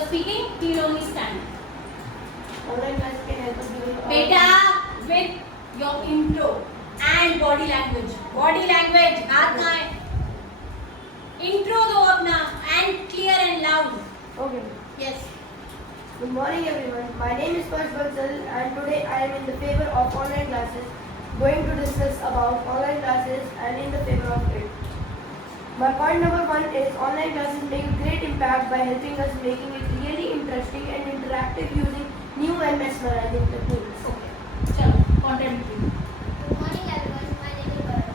speaking, he will only stand. Online class can help us during Beta, with your intro and body language. Body language, हाथ कहाँ है? Intro दो अपना and clear and loud. Okay. Yes. Good morning everyone. My name is Parsh Bansal and today I am in the favor of online classes, going to discuss about online classes and in the favor of it. My point number 1 is online classes make a great impact by helping us making it really interesting and interactive using new and mesmerizing techniques. Okay. चलो, contradictory. Good morning everyone, my name is Gaurav.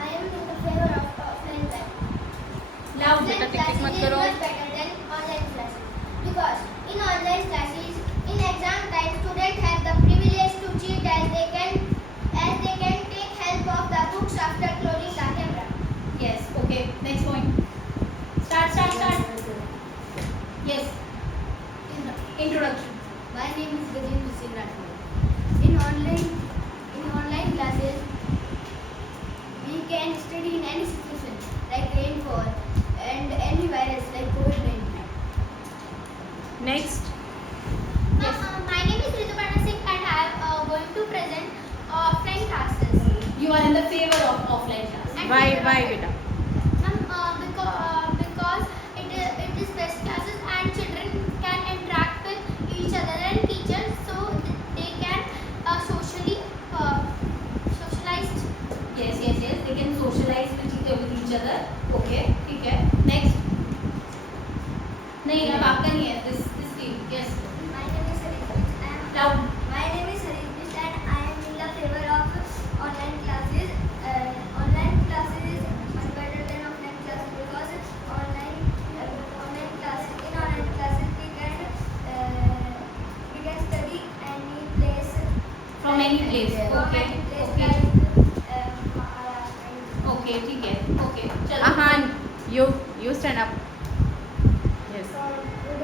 I am in the favor of offline classes. Loud Offline बेटा, टिक टिक मत classes is करो. much better than online classes because in online classes, in exam time, students have the privilege to cheat as they can take help of the books after closing the camera. Yes. Okay. Next point. Start. Yes. Introduction. My name is Gajendra Singh Rathore. In online classes, we can study in any situation like rainfall and any virus like COVID-19. Next. Yes. My name is Rituparna Singh and I am going to present offline classes. You are in the favor of offline class. And Why favor of it. बेटा? Because it is best classes and children can interact with each other and teachers, so they can socialize. Yes. They can socialize with each other. Okay. ठीक है. Next. नहीं अब आपका नहीं है. This team. Yes. My name is Harish and Loud. my name is Harish and I am in the favor of online classes. Online classes is much better than offline classes because online classes we can study any place From any place. from Okay. any place Okay. like Okay. ठीक है. Okay. चलो. Ahan, you stand up. Yes. Good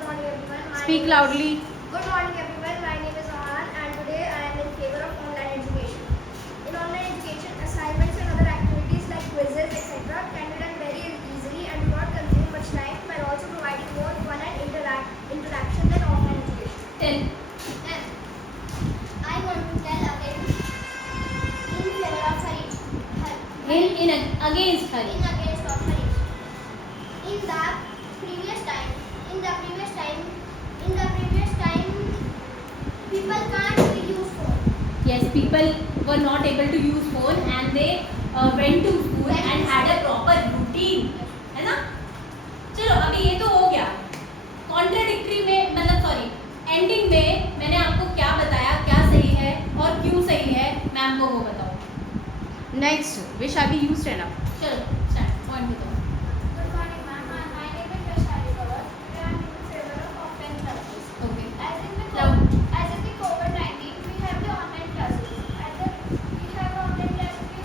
morning everyone. Speak loudly. Good morning everyone. My name is Ahan and today I am in favor of online education. In online education, assignments and other activities like quizzes, etc. can be done very easily and do not consume much time, while also providing more fun and interaction than offline education. Tell. And I want to tell again in favor of Harish. In against her. In against of Harish. In the previous time, people can't use phone. Yes, people were not able to use phone and they went to school and had a proper routine, है ना? चलो अभी ये तो हो गया. Contradictory में मतलब sorry, ending में मैंने आपको क्या बताया, क्या सही है और क्यों सही है, मैम को वो बताओ. Next, Vishali, you stand up. चलो स्टार्ट पॉइंट बताओ. Good morning, ma'am. My name is Vaishali Gaur. I am in favor of offline classes. Okay. As in the Loud. COVID-19, we have the online classes. We have the offline classes. We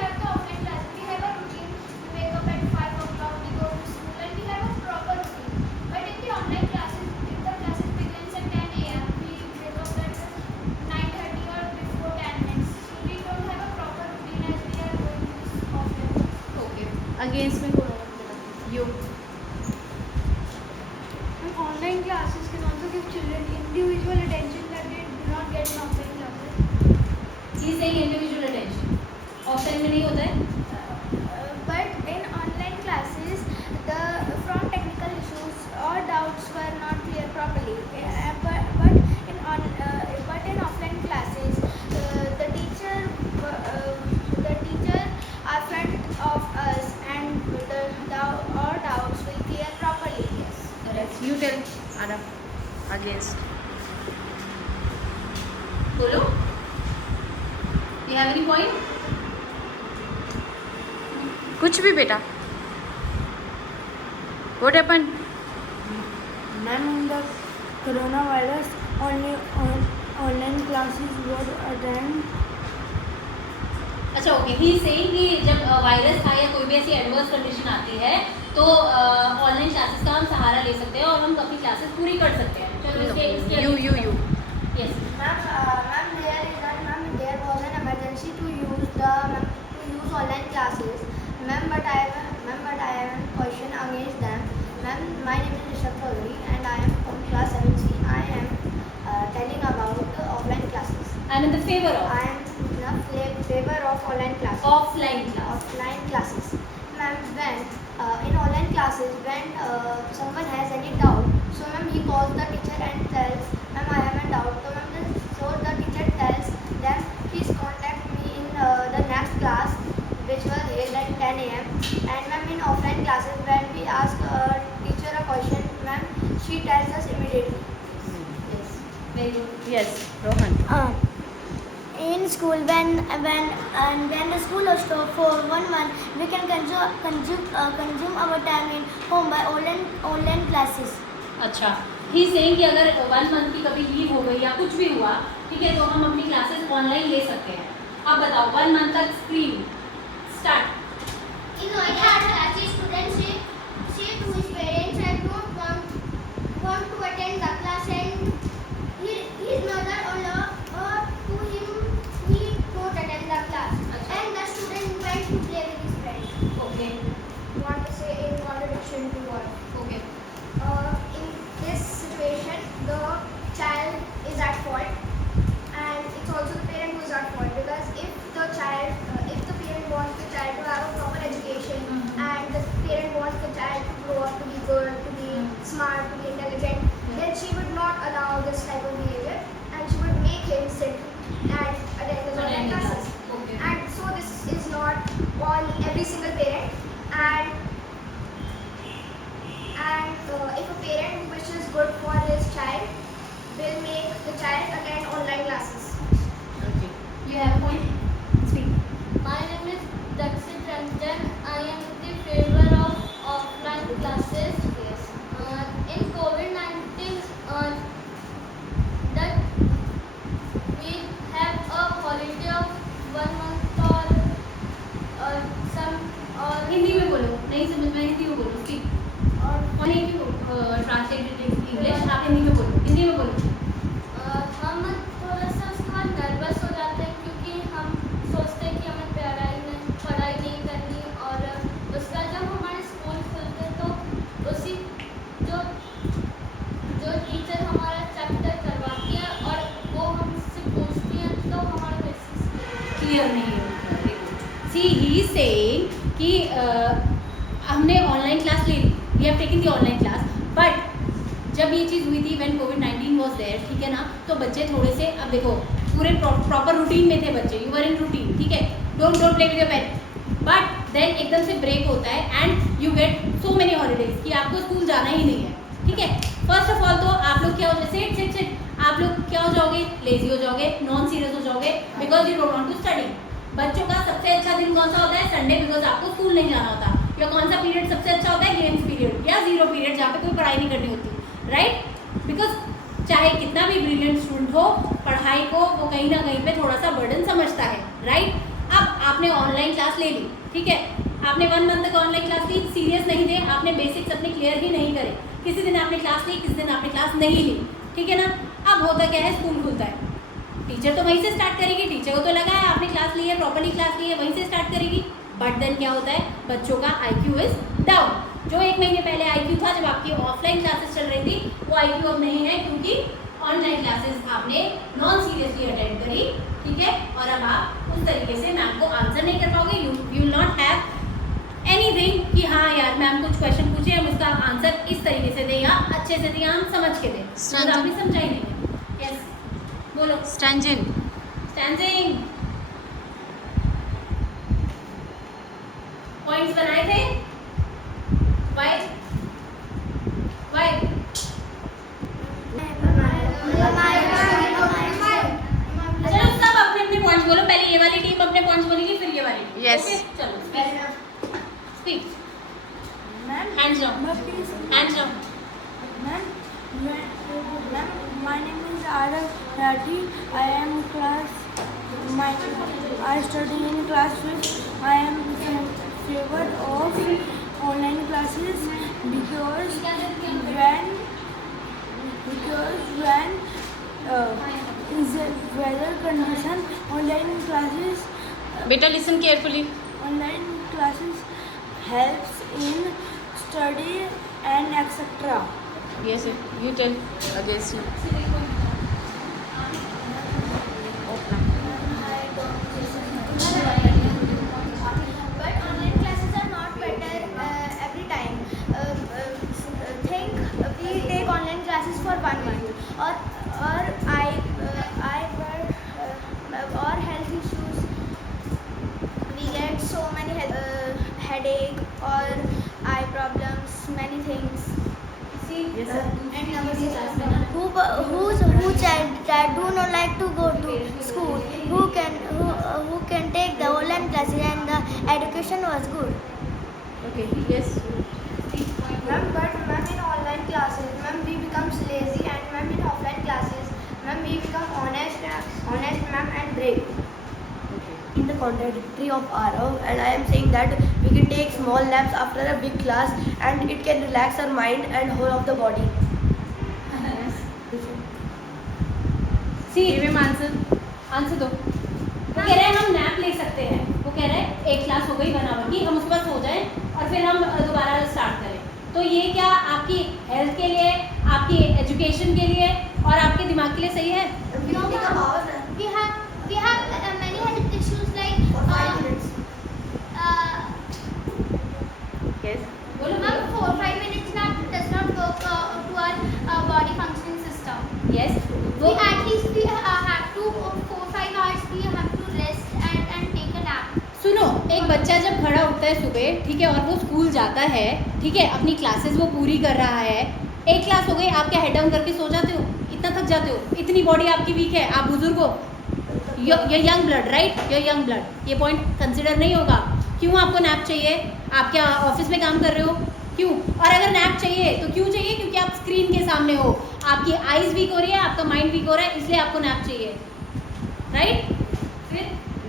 have the offline classes. We have a routine. We wake up at 5 o'clock. We go to school and we have a proper routine. But in the online classes, if the classes begins at 10 a.m., we wake up at 9:30 or before 10 minutes. So we don't have a proper routine as we are going to this offline. Okay. Against me. You. And online classes can also give children individual attention that they do not get in offline classes. He is saying individual attention. Offline में नहीं होता है. But in online classes, from technical issues or doubts were not clear properly. But in offline classes, the teacher are front of us and our doubts will clear properly. Yes. Correct. You tell. Adam. Against. बोलो. You have any point? कुछ भी बेटा. What happened? Ma'am, the coronavirus online classes were attended. अच्छा okay. He saying कि जब वायरस था या कोई भी ऐसी एडवर्स कंडीशन आती है तो ऑनलाइन क्लासेस का हम सहारा ले सकते हैं और हम अपनी क्लासेस पूरी कर सकते हैं. चलो इसके You. Yes. Ma'am, there was an emergency to use online classes. Ma'am, but I have a question against them. Ma'am, everyone. My name is Rishabh Chaudhary and I am from class 7C. I am telling about offline classes. I'm in the favor of I am in favor of online classes. offline class. Offline classes. Ma'am, when in online classes, when someone has any doubt, so ma'am he calls the teacher and tells, ma'am I have a doubt. So the teacher tells them, please contact me in the next class, which was held at 10 a.m. And ma'am, in offline classes, when we ask teacher a question, ma'am, she tells us immediately. Yes. Very good. Yes, Rohan. In school, when the school was stopped for 1 month, we can consume our time in home by online classes. अच्छा, he saying कि अगर 1 मंथ की कभी लीव हो गई या कुछ भी हुआ, ठीक है, तो हम अपनी क्लासेस ऑनलाइन ले सकते हैं. अब बताओ 1 मंथ तक screen start. In online classes, students say to his parents and don't want to attend the class, and his mother or to him he don't attend the class, and the student went to play with his friends. Okay Want to say in contradiction to what? Okay In this situation, the child is at fault, and it's also the parent who is at fault, because if the parent wants the child to have a proper education, and the parent wants the child to grow up to be good, to be smart, to be intelligent, then she would not allow this type of behavior, and she would make him sit and attend the online classes. Okay And so this is not on every single parent, and if a parent who wishes good for his child will make the child attend online classes. Okay. You have a point? Speak. My name is Dakshit Ranjan. I am in the favor of offline classes. Yes. In COVID-19, that we have a holiday of 1 month or Hindi में बोलो, नहीं समझ में हिंदी में बोलो. Speak. और नहीं क्यों ट्रांसलेटेड इंग्लिश, आप हिंदी में बोलो, हिंदी में बोलो. हम थोड़ा सा उसका नर्वस हो जाते हैं, क्योंकि हम सोचते हैं कि हमें पढ़ाई नहीं करनी, और उसका जब हमारे स्कूल खुलते तो उसी जो टीचर हमारा चैप्टर करवाती है और वो हमसे पूछती है, तो हमारा बेसिस क्लियर नहीं है. सी ही सेइंग कि हमने ऑनलाइन क्लास ले ली, we have taken the online class, but जब ये चीज़ हुई थी व्हेन कोविड-19 वाज देयर, ठीक है ना, तो बच्चे थोड़े से, अब देखो पूरे प्रॉपर रूटीन में थे बच्चे, यू वर इन रूटीन, ठीक है, don't play with your pen, but then एकदम से ब्रेक होता है and you get so many holidays कि आपको स्कूल जाना ही नहीं है, ठीक है. फर्स्ट ऑफ ऑल तो आप लोग क्या हो जाए, सिट आप लोग क्या हो जाओगे, लेजी हो जाओगे, नॉन सीरियस हो जाओगे, because you don't want to study. बच्चों का सबसे अच्छा दिन कौन सा होता है, संडे, बिकॉज आपको स्कूल नहीं जाना होता. या कौन सा पीरियड सबसे अच्छा होता है, गेम्स पीरियड या जीरो पीरियड, जहाँ पे कोई पढ़ाई नहीं करनी होती, राइट. बिकॉज चाहे कितना भी ब्रिलियंट स्टूडेंट हो, पढ़ाई को वो कहीं ना कहीं पे थोड़ा सा बर्डन समझता है, राइट. अब आपने ऑनलाइन क्लास ले ली, ठीक है, आपने 1 मंथ तक ऑनलाइन क्लास ली, सीरियस नहीं थे, आपने बेसिक्स अपने क्लियर ही नहीं करे, किसी दिन आपने क्लास ली, किसी दिन आपने क्लास नहीं ली, ठीक है ना. अब होता क्या है, स्कूल खुलता है, टीचर तो वहीं से स्टार्ट करेगी, टीचर को तो लगा है आपने क्लास ली है, प्रॉपरली क्लास ली है, वहीं से स्टार्ट करेगी. बट देन क्या होता है, बच्चों का IQ इज डाउन. जो 1 महीने पहले IQ था जब आपकी ऑफलाइन क्लासेस चल रही थी, वो IQ अब नहीं है, क्योंकि ऑनलाइन क्लासेस आपने नॉन सीरियसली अटेंड करी, ठीक है. और अब आप उस तरीके से मैम को आंसर नहीं कर पाओगे, you will not have anything कि हाँ यार मैम कुछ क्वेश्चन पूछे, हम उसका आंसर इस तरीके से दें या अच्छे से दें, हम समझ के दें, तो आपने समझा ही नहीं है. यस, बोलो. स्टैंजिंग. स्टैंडिंग पॉइंट्स बनाए थे, वाई चलो सब अपने अपने पॉइंट्स बोलो. पहले ये वाली टीम अपने पॉइंट्स बोलेगी, फिर ये वाली टीम. Yes. Okay? चलो speak. Hands down. Hands down. Ma'am, my name is Arav Rathi. I study in class 5. I am in favor of online classes because when is a weather condition, online classes बेटा listen carefully. helps in study and etc. Yes, you tell against you. But online classes are not better every time. Think we take online classes for 1 month, or health issues. We get so many headache or eye problems, many things. Yes, sir. And nowadays class में Who child that do not like to go to school, who can take the online classes and the education was good. Okay, yes. Ma'am, but in online classes, ma'am, we become lazy, and ma'am, in offline classes, ma'am, we become honest, ma'am, and brave. In the contradictory of Arav, and I am saying that we can take small naps after a big class, and it can relax our mind and whole of the body. See, answer दो। वो कह रहे हैं हम नैप ले सकते हैं, वो कह रहे हैं एक क्लास हो गई 1 आवर की, हम उसके बाद सो जाएं और फिर हम दोबारा स्टार्ट करें। तो ये क्या आपकी हेल्थ के लिए, आपकी एजुकेशन के लिए और आपके दिमाग के लिए सही है? we have many health issues like For 5 minutes. Yes. बोलो ma'am, 4-5 minutes does not work to our body functioning system. Yes We at least we have to 4-5 hours we have to rest and take a nap. सुनो, एक बच्चा जब खड़ा उठता है सुबह, ठीक है, और वो स्कूल जाता है, ठीक है, अपनी क्लासेस वो पूरी कर रहा है, एक क्लास हो गई, आप क्या हेड डाउन करके सो जाते हो? इतना थक जाते हो? इतनी बॉडी आपकी वीक है, आप बुजुर्ग हो, ये यंग ब्लड, राइट, ये यंग ब्लड, ये पॉइंट कंसिडर नहीं होगा। क्यों आपको नैप चाहिए? आप क्या ऑफिस में काम कर रहे हो? क्यों? और अगर नैप चाहिए तो क्यों चाहिए? क्योंकि आप स्क्रीन के सामने हो, आपकी आईज वीक हो रही है, आपका माइंड वीक हो रहा है, इसलिए आपको नैप चाहिए, राइट? फिर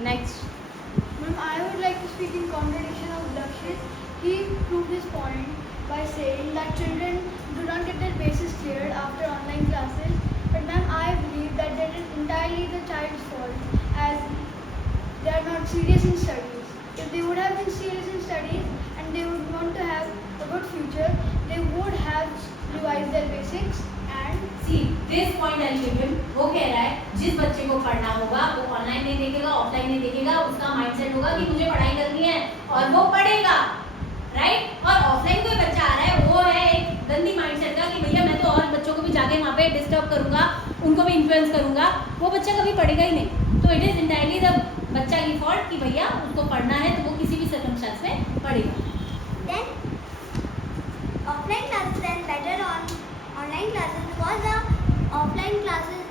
Next. Ma'am, I would like to speak in contradiction of Lakshit. He proved his point by saying that children do not get their bases cleared after online classes. But ma'am, I believe that that is entirely the child's fault, as they are not serious in studies. If they would have been serious in studies and they would want to have a good future, they would have revised their basics and see this point I give him. वो कह रहा है जिस बच्चे को पढ़ना होगा वो ऑनलाइन नहीं देखेगा, ऑफलाइन नहीं देखेगा, उसका माइंडसेट होगा कि मुझे पढ़ाई करनी है और वो पढ़ेगा, राइट? और ऑफलाइन कोई बच्चा आ रहा है, वो है एक गंदी माइंडसेट का कि भैया मैं तो और बच्चों को भी जाके वहाँ पे डिस्टर्ब करूंगा, उनको भी इन्फ्लुएंस करूंगा, वो बच्चा कभी पढ़ेगा ही नहीं। तो इट इज इंटायरली द बच्चा की फॉल्ट कि भैया उसको पढ़ना है तो वो किसी भी सर्कमस्टेंस में पढ़ेगा। Then offline classes and better on online classes, because the offline classes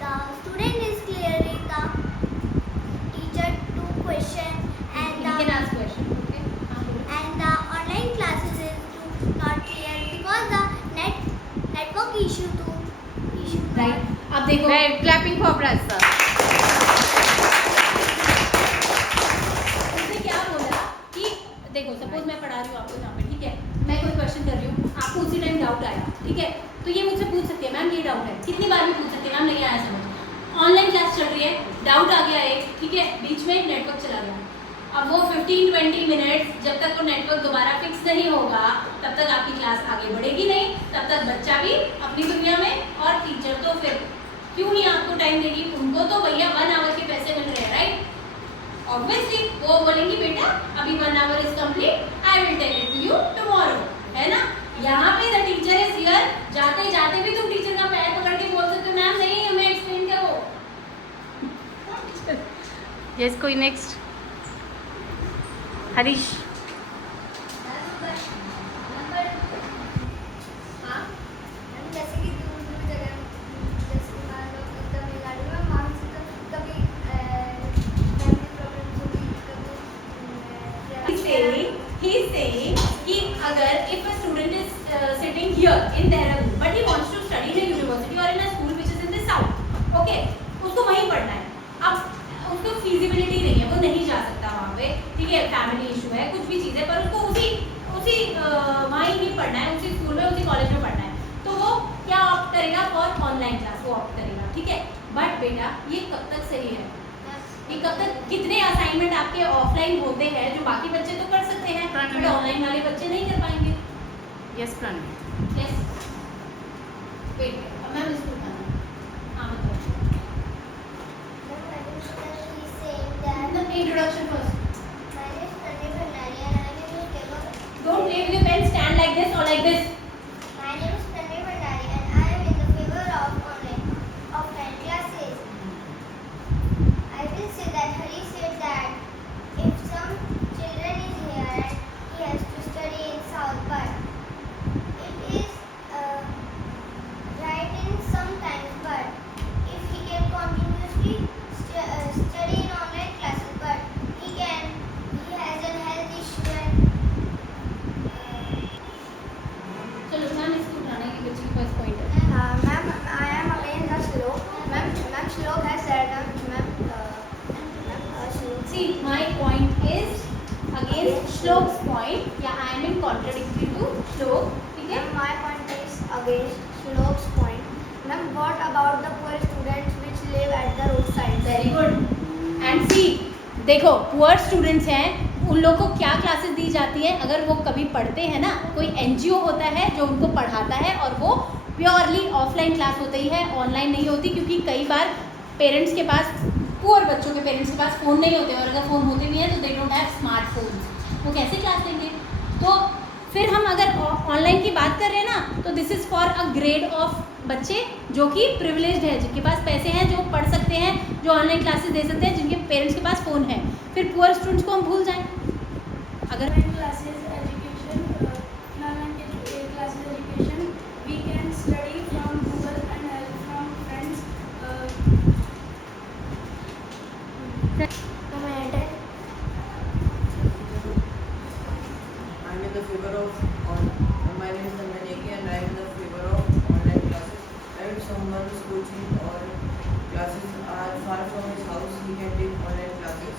the student is clearing the teacher to question and You can ask question, okay? and the online classes is not clear because the network issue. Right, अब देखो Right. Clapping for Prasa. उसने क्या बोला कि देखो सपोज मैं पढ़ा रही हूँ आपको यहाँ पे, ठीक है, मैं कोई क्वेश्चन कर रही हूँ, आपको उसी टाइम डाउट आया, ठीक है, तो ये मुझसे पूछ सकती है मैम ये डाउट है, कितनी बार भी पूछ सकती है मैम नहीं आया समझ। ऑनलाइन क्लास चल रही है, डाउट आ गया एक, ठीक है, बीच में नेटवर्क चला गया, अब वो 15-20 मिनट्स जब तक वो नेटवर्क दोबारा फिक्स नहीं होगा तब तक आपकी क्लास आगे बढ़ेगी नहीं, तब तक बच्चा भी अपनी दुनिया में और टीचर तो फिर क्यों नहीं आपको टाइम देगी? उनको तो भैया 1 आवर के पैसे मिल रहे हैं, राइट? ऑब्वियसली वो बोलेंगी बेटा अभी 1 hour is complete, I will tell it to you tomorrow, है ना? यहाँ पे द टीचर इज हियर, जाते जाते भी तुम टीचर का पैर पकड़ के बोल सकते हो मैम नहीं हमें एक्सप्लेन करो। Yes, कोई next. हरीश. जैसे कि दूर दूर जगह जैसे मान लो तमिलनाडु में वहाँ से तो कभी फैमिली प्रॉब्लम्स होगी, He's saying कि अगर if a student is sitting here in Dehradun but he wants to study in a university or in a school which is in the south, okay, उसको वहीं पढ़ना है, अब उसको feasibility नहीं है, वो नहीं जा सकता वहाँ पे, ठीक है, फैमिली इशू है, कुछ भी चीज़ है, पर उसको उसी वहाँ ही पढ़ना है, उसी स्कूल में उसी कॉलेज में पढ़ना है, तो वो क्या ऑप्ट करेगा? फॉर ऑनलाइन क्लास वो ऑप्ट करेगा, ठीक है। बट बेटा ये कब तक सही है? ये कब तक? कितने असाइनमेंट आपके ऑफलाइन होते हैं जो बाकी बच्चे तो कर सकते हैं बट ऑनलाइन वाले बच्चे नहीं कर पाएंगे, yes Pranav. Yes wait ma'am इसको उठाना. हाँ बताओ. Introduction first. Don't play with your pen. Stand like this or like this. My name is Pranay Bhandari and I am in the favor of offline classes. I will say that Hari said that if some children is here and he has to study in South, but it is right in sometimes, but if he can continuously study in online classes, but he has a health issue and चलो मैम इसको उठाना कि बच्चे की first point है. Ma'am, I am against the Shlok. Ma'am, Shlok has said, See, my point is against Shlok's point. Yeah, I am in contradictory to Shlok. ठीक है? My point is against Shlok's point. Ma'am, what about the poor students which live at the roadside? Very good. And see, देखो poor students हैं, उन लोगों को क्या क्लासेस दी जाती हैं. अगर वो कभी पढ़ते हैं ना, कोई एनजीओ होता है जो उनको पढ़ाता है और वो प्योरली ऑफलाइन क्लास होती है, ऑनलाइन नहीं होती. क्योंकि कई बार पेरेंट्स के पास, पुअर बच्चों के पेरेंट्स के पास फ़ोन नहीं होते, और अगर फ़ोन होते भी हैं तो दे डोंट हैव स्मार्टफोन्स. वो कैसे क्लास लेंगे? तो फिर हम अगर ऑनलाइन की बात कर रहे हैं ना, तो this is for a grade of बच्चे जो कि प्रिविलेज्ड है, जिनके पास पैसे हैं, जो पढ़ सकते हैं, जो ऑनलाइन क्लासेस दे सकते हैं, जिनके पेरेंट्स के पास फ़ोन है. फिर पुअर स्टूडेंट्स को हम भूल जाएं. अगर Online classes education, online classes education, we can study from Google and help from friends. I'm in the favor of my name is Nandan Eke and I am in the favor of online classes. If someone's coaching or classes are far from his house, he can take online classes.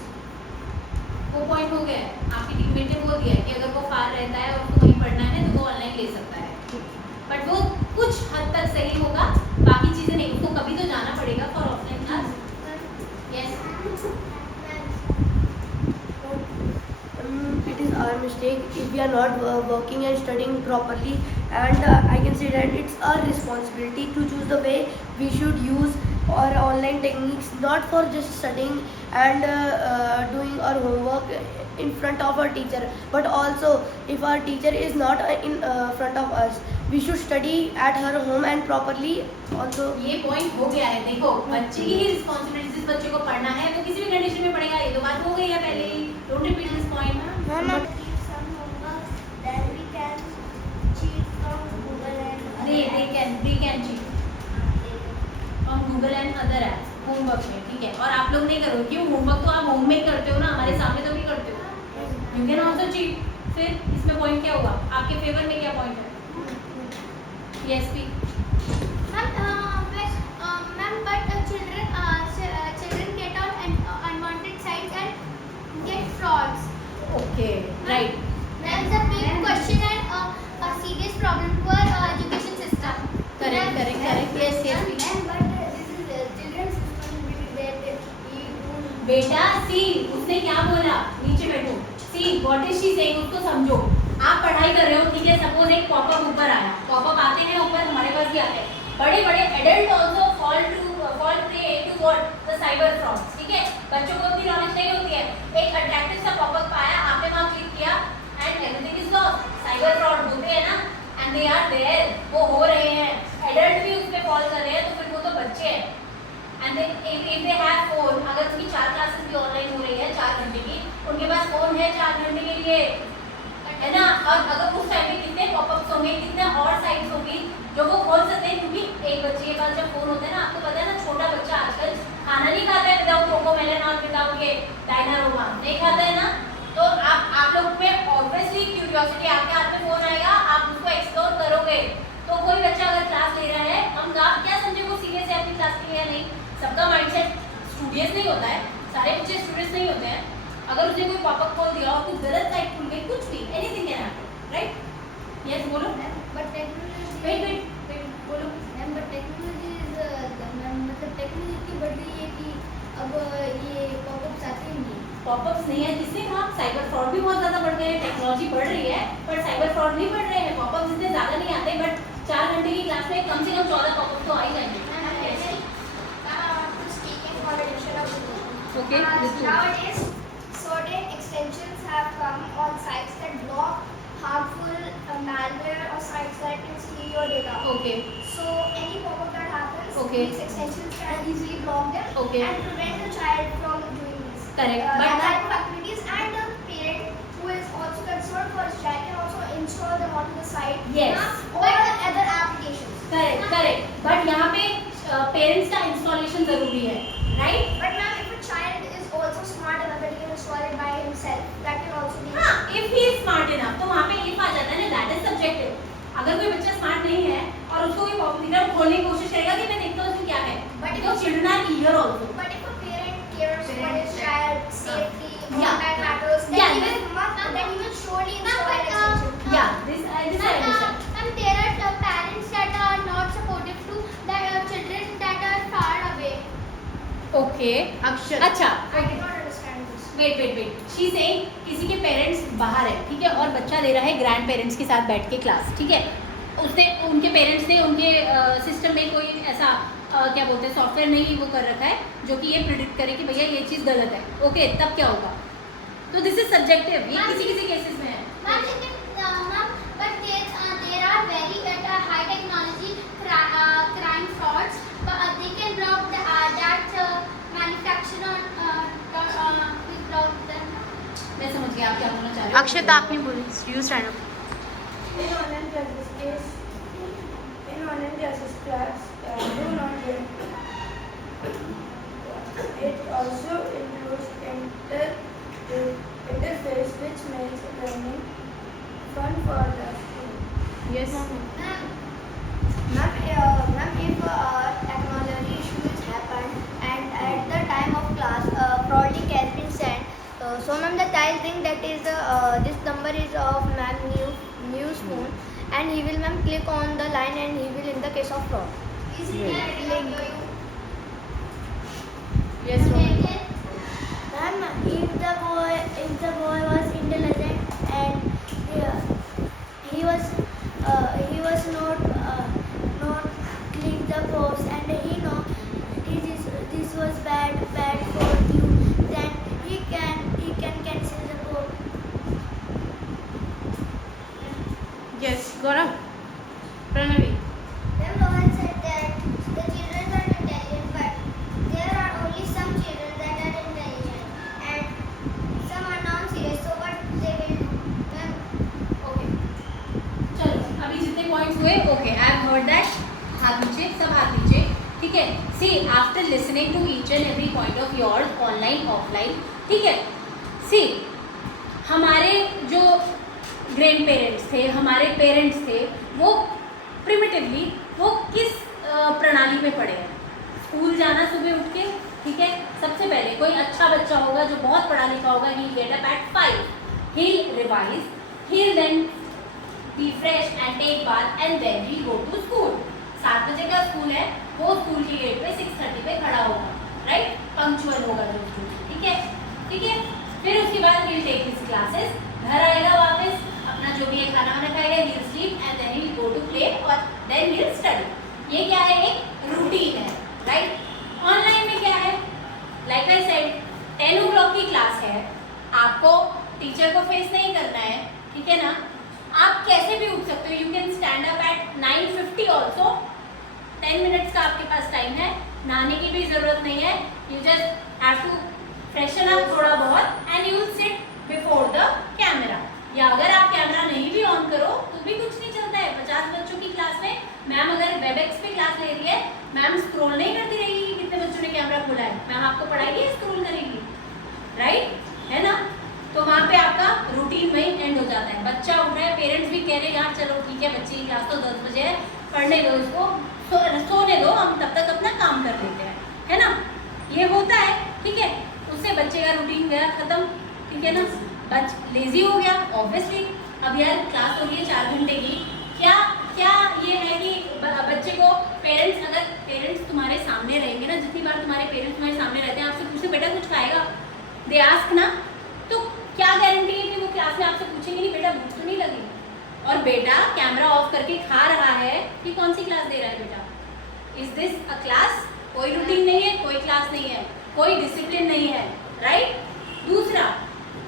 वो पॉइंट हो गया है, आपकी टीममेट ने बोल दिया है कि अगर वो फार रहता है और उसको वहीं पढ़ना है तो वो ऑनलाइन ले सकता है. बट वो कुछ हद तक सही होगा, बाकी चीज़ें नहीं. उसको कभी तो जाना पड़ेगा for offline class. Yes. It is our mistake if we are not working and studying properly, and I can say that it's our responsibility to choose the way we should use our online techniques, not for just studying and doing our homework in front of our teacher, but also if our teacher is not in front of us, we should study at her home and properly also. ये पॉइंट हो गया है. देखो बच्चे की ही रिस्पॉन्सिबिलिटी, जिस बच्चे को पढ़ना है वो किसी भी कंडीशन में पढ़ेगा. ये तो बात हो गई है पहले ही. Don't repeat this point. some homework, then we can cheat from Google and they can cheat from Google and other apps homework में. ठीक है, और आप लोग नहीं करोगे क्यों? होमवर्क तो आप होम में ही करते हो ना, हमारे सामने तो नहीं करते हो. You can also cheat. फिर इसमें पॉइंट क्या हुआ? आपके फेवर में क्या पॉइंट है? Yes P. Ma'am, but children get on unwanted sites and get frauds. Okay right. That's a big question and a serious problem to our education system. Correct correct correct. Yes yes P. but this is children's responsibility that he बेटा सी, उसने क्या बोला? नीचे बैठो. See what is she saying, उसको समझो. आप पढ़ाई कर रहे हो, ठीक है, सपोज एक पॉपअप ऊपर आया. पॉपअप आते हैं ऊपर, हमारे पास भी आते हैं. बड़े बड़े adult also fall prey to what? The cyber frauds. ठीक है, बच्चों को उतनी नॉलेज नहीं होती है. एक अट्रैक्टिव सा पॉपअप आया, आपने वहां क्लिक किया and everything is lost. Cyber fraud होते हैं ना, एंड दे आर देयर. वो हो रहे हैं, एडल्ट भी उस पे फॉल कर रहे हैं, तो फिर वो तो बच्चे हैं. And then if they have phone, अगर उनकी 4 क्लासेस भी ऑनलाइन हो रही है 4 घंटे की, उनके पास फोन है 4 घंटे के लिए, है ना. और अगर उस टाइम में कितने पॉपअप्स होंगे, कितने और साइट्स होंगी जो वो खोल सकते हैं. क्योंकि एक बच्चे के पास जब फोन होता है ना, आपको पता है ना, छोटा बच्चा आजकल खाना नहीं खाता है विदाउट कोकोमेलन और विदाउट ये डायनारोमा, नहीं खाता है ना. तो आप लोग में ऑब्वियसली क्यूरियोसिटी, आपके हाथ में फोन आएगा, आप उसको एक्सप्लोर करोगे. तो कोई बच्चा अगर क्लास ले रहा है, हम क्या समझे वो सीरियस है अपनी क्लास के लिए या नहीं. सबका माइंडसेट स्टूडियस नहीं होता है, सारे बच्चे स्टूडियस नहीं होते हैं. अगर उसने कोई पॉपअप खोल दिया और कुछ गलत साइट खुल गई, कुछ भी, anything can happen, right. Yes बोलो. But technology. वेट बोलो. But technology is मतलब टेक्नोलॉजी इतनी बढ़ गई है कि अब ये पॉपअप्स आते ही नहीं. पॉपअप्स नहीं है, किसने कहा? साइबर फ्रॉड भी बहुत ज़्यादा बढ़ गए हैं. टेक्नोलॉजी बढ़ रही है पर साइबर फ्रॉड नहीं बढ़ रहे हैं. पॉपअप्स इतने क्लास में कम से कम 14 पॉपअप तो आ ही जाएंगे. Okay, this too. Nowadays, certain extensions have come on sites that block harmful malware or sites that can steal your data. Okay. So any pop-up that happens, Okay. these extensions can easily block them Okay. and prevent the child from doing this. Correct. But type of activities, and the parent who is also concerned for his child can also install them onto the site. Yes. Or other applications. Correct. But यहाँ पे पेरेंट्स का इंस्टॉलेशन जरूरी है, right? But ma'am, if a child is also smart enough that he can install it by himself, that can also be. हाँ, if he is smart enough, तो वहाँ पे if आ जाता है ना, that is subjective. अगर कोई बच्चा स्मार्ट नहीं है और उसको कोई पॉपुलर खोलने की कोशिश करेगा कि मैं देखता हूँ उसमें क्या है, But तो children are eager also. But if a parent cares for his child safety, Yeah. that matters, then Yeah, he this- will surely install an extension. Yeah, this I understand. And there are parents that are not supportive to the children that are far away. Okay. अक्षर. अच्छा. I did not understand this. Wait. She saying किसी के पेरेंट्स बाहर है, ठीक है, और बच्चा दे रहा है ग्रैंड पेरेंट्स के साथ बैठ के क्लास, ठीक है. उसने उनके पेरेंट्स ने उनके सिस्टम में कोई ऐसा क्या बोलते हैं सॉफ्टवेयर नहीं वो कर रखा है जो कि ये प्रिडिक्ट करे कि भैया ये चीज़ गलत है. ओके, तब क्या होगा? तो दिस इज सब्जेक्टिव. ये किसी केसेस में है. Ma'am, but there are very high technology crime frauds, but they can block that manufacturer we block them. मैं समझ गया आप क्या बोलना चाह रहे हो. अक्षता आपने बोली. You stand up. In online classes case, in online classes class do not get. It also includes interface which makes learning fun for the student. Yes. Ma'am, if technology issues happen and at the time of class fraud link has been sent, so ma'am the child think that is this number is of ma'am news phone, and he will ma'am click on the line and he will in the case of fraud. Is it Right. link? Yes. Ma'am, if the boy was intelligent and he was not click the post and he know this was bad for you, then he can cancel the post. Yes. Gaurav. Pranavi. Then Rohan said that the children are intelligent, but there are only some children that are intelligent and some are non-serious. So what they will do? Ma'am, okay, चलो अभी जितने points हुए. Okay, I have heard that. हाथ नीचे, सब हाथ नीचे, ठीक है. See after listening to each and every point of yours, online offline, ठीक है. सी हमारे जो ग्रैंड पेरेंट्स थे, हमारे पेरेंट्स थे, वो प्रिमिटिवली वो किस प्रणाली में पढ़े हैं? स्कूल जाना सुबह उठ के, ठीक है. सबसे पहले कोई अच्छा बच्चा होगा जो बहुत पढ़ा लिखा होगा, he get up at 5, he'll revise, he'll then be fresh and take bath and then he'll go to school. 7 बजे का स्कूल है, वो स्कूल के गेट पे 6:30 पे खड़ा होगा, राइट. पंक्चुअल होगा जो स्कूल, ठीक है. फिर उसके बाद he'll take his classes, घर आएगा वापस, अपना जो भी है खाना वाना खाएगा, he'll sleep and then he'll go to play और then he'll study. ये क्या है? एक रूटीन है, राइट. ऑनलाइन में क्या है? लाइक आई सेड 10 o'clock की क्लास है, आपको टीचर को फेस नहीं करना है, ठीक है ना. आप कैसे भी उठ सकते हो. You can stand up at 9:50 ऑल्सो. 10 मिनट्स का आपके पास टाइम है, नहाने की भी जरूरत नहीं है. You just have to freshen up थोड़ा बहुत and you will sit before the camera. या अगर आप कैमरा नहीं भी ऑन करो तो भी कुछ नहीं चलता है. 50 बच्चों की क्लास में मैम अगर वेबएक्स पे क्लास ले रही है, मैम स्क्रॉल नहीं करती रहेगी कि कितने बच्चों ने कैमरा खोला है. मैम आपको पढ़ाएगी, स्क्रॉल करेगी, राइट, है ना. तो वहाँ पे आपका रूटीन वही एंड हो जाता है. बच्चा उठ रहा है, पेरेंट्स भी कह रहे हैं यार चलो ठीक है, बच्चे की क्लास तो 10 बजे है, पढ़ने दो इसको, सोने दो, हम तब तक अपना काम कर लेते हैं, है ना. ये होता है, ठीक है. उससे बच्चे का रूटीन गया खत्म, ठीक है ना. लेजी हो गया ऑब्वियसली. अब यार क्लास हो गई 4 घंटे की, क्या ये है कि बच्चे को पेरेंट्स, अगर पेरेंट्स तुम्हारे सामने रहेंगे ना, जितनी बार तुम्हारे पेरेंट्स तुम्हारे सामने रहते हैं, आपसे पूछते बेटा कुछ खाएगा, दे आस्क ना, तो क्या गारंटी है कि वो क्लास में आपसे पूछेंगे नहीं बेटा भूख तो नहीं लगी. और बेटा कैमरा ऑफ करके खा रहा है, ये कौन सी क्लास दे रहा है बेटा? Is this a class? कोई रूटीन नहीं है, कोई क्लास नहीं है, कोई डिसिप्लिन नहीं है, राइट? दूसरा,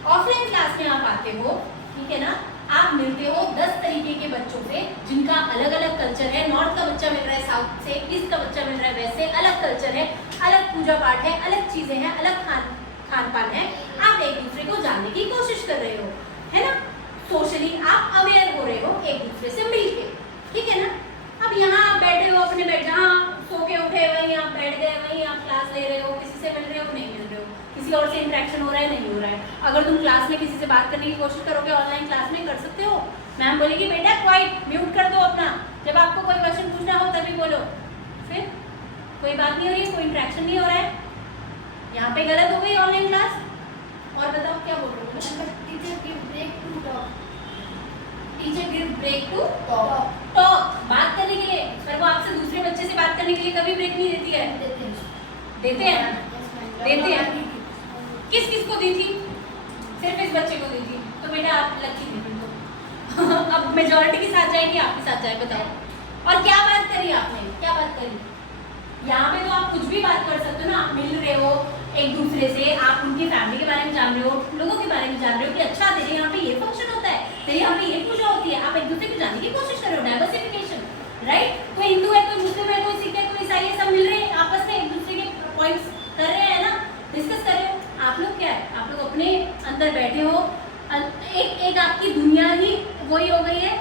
ऑफलाइन क्लास में आप आते हो, ठीक है ना, आप मिलते हो 10 तरीके के बच्चों से जिनका अलग अलग कल्चर है। नॉर्थ का बच्चा मिल रहा है साउथ से, ईस्ट का बच्चा मिल रहा है वेस्ट से, अलग कल्चर है, अलग पूजा पाठ है, अलग चीजें हैं, अलग खान पान है। आप एक दूसरे को जानने की कोशिश कर रहे हो, है ना? सोशली आप अवेयर हो रहे हो एक दूसरे से मिलके, ठीक है ना? अब यहाँ आप बैठे हो अपने बेड, जहाँ सो के उठे, वहीं आप बैठ गए, वहीं आप क्लास ले रहे हो, किसी से मिल रहे हो, नहीं मिल रहे हो, किसी और से इंटरेक्शन हो रहा है, नहीं हो रहा है। अगर तुम क्लास में किसी से बात करने की कोशिश करोगे, ऑनलाइन क्लास में कर सकते हो। मैम बोलेगी बेटा क्वाइट, म्यूट कर दो अपना, जब आपको कोई क्वेश्चन पूछना हो तभी बोलो। फिर कोई बात नहीं हो रही है, कोई इंटरेक्शन नहीं हो रहा है, यहाँ पे गलत हो गई ऑनलाइन क्लास। और बताओ क्या बोल रहे हो? Teacher give break to talk. Teacher give break to talk, बात करने के लिए। पर वो आपसे दूसरे बच्चे से बात करने के लिए कभी ब्रेक नहीं देती है? देते हैं, देते हैं। किस किस को दी थी? सिर्फ इस बच्चे को दी थी, तो बेटा आप लकी थे तुमको। अब मेजॉरिटी के साथ जाएगी, आपके साथ जाए, बताओ। और क्या बात करी आपने, क्या बात करी? यहाँ पे तो आप कुछ भी बात कर सकते हो ना, आप मिल रहे हो एक दूसरे से, आप उनकी फैमिली के बारे में जान रहे हो, लोगों के बारे में जान रहे हो कि अच्छा तेरे यहाँ पे ये फंक्शन होता है, तेरे यहाँ पे ये पूजा होती है, आप एक दूसरे को जानने की कोशिश कर रहे हो, डाइवर्सिफिकेशन, राइट? कोई हिंदू है, कोई मुस्लिम है, कोई सिख है, कोई ईसाई है, सब मिल रहे हैं आपस में, एक दूसरे के पॉइंट्स कर रहे हैं ना, डिस्कस कर रहे हो। आप लोग क्या है, आप लोग अपने अंदर बैठे हो, एक आपकी दुनिया ही वही हो गई है,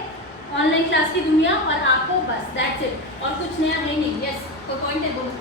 ऑनलाइन क्लास की दुनिया, और आपको बस दैट्स इट, और कुछ नया है नहीं। यस, कोई पॉइंट है, बोलो।